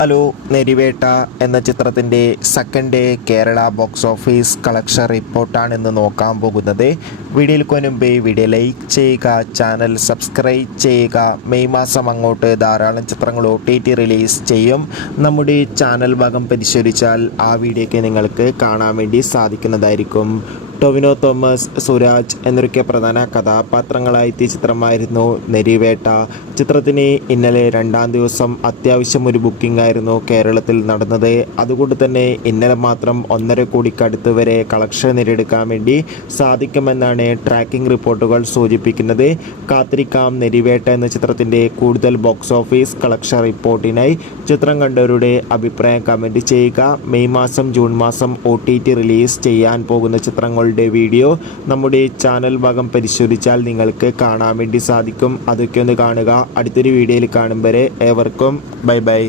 Hello, നെരിവേട്ട എന്ന ചിത്രത്തിൻ്റെ second day Kerala box office collection റിപ്പോർട്ടാണ് ഇന്ന് നോക്കാൻ പോകുന്നത്. വീഡിയോയിൽ മുൻപേ വീഡിയോ ലൈക്ക് ചെയ്യുക, ചാനൽ സബ്സ്ക്രൈബ് ചെയ്യുക. മെയ് മാസം അങ്ങോട്ട് ധാരാളം ചിത്രങ്ങൾ OTT റിലീസ് ചെയ്യും. നമ്മുടെ ചാനൽ ഭാഗം പരിശോധിച്ചാൽ ആ വീഡിയോയ്ക്ക് നിങ്ങൾക്ക് കാണാൻ വേണ്ടി സാധിക്കുന്നതായിരിക്കും. ടൊവിനോ തോമസ്, സുരാജ് എന്നൊക്കെ പ്രധാന കഥാപാത്രങ്ങളായെത്തിയ ചിത്രമായിരുന്നു നെരിവേട്ട. ചിത്രത്തിന് ഇന്നലെ രണ്ടാം ദിവസം അത്യാവശ്യം ഒരു ബുക്കിംഗ് ആയിരുന്നു കേരളത്തിൽ നടന്നത്. അതുകൊണ്ട് തന്നെ ഇന്നലെ മാത്രം 1.5 കോടിക്കടുത്ത് വരെ കളക്ഷൻ നേടിയെടുക്കാൻ വേണ്ടി സാധിക്കുമെന്നാണ് ട്രാക്കിംഗ് റിപ്പോർട്ടുകൾ സൂചിപ്പിക്കുന്നത്. കാത്തിരിക്കാം നെരിവേട്ട എന്ന ചിത്രത്തിൻ്റെ കൂടുതൽ ബോക്സ് ഓഫീസ് കളക്ഷൻ റിപ്പോർട്ടിനായി. ചിത്രം കണ്ടവരുടെ അഭിപ്രായം കമൻറ്റ് ചെയ്യുക. മെയ് മാസം, ജൂൺ മാസം OTT റിലീസ് ചെയ്യാൻ പോകുന്ന ചിത്രങ്ങൾ വീഡിയോ നമ്മുടെ ചാനൽ ഭാഗം പരിശോധിച്ചാൽ നിങ്ങൾക്ക് കാണാൻ വേണ്ടി സാധിക്കും. അതൊക്കെ ഒന്ന് കാണുക. അടുത്തൊരു വീഡിയോയിൽ കാണും വരെ ഏവർക്കും ബൈ ബൈ.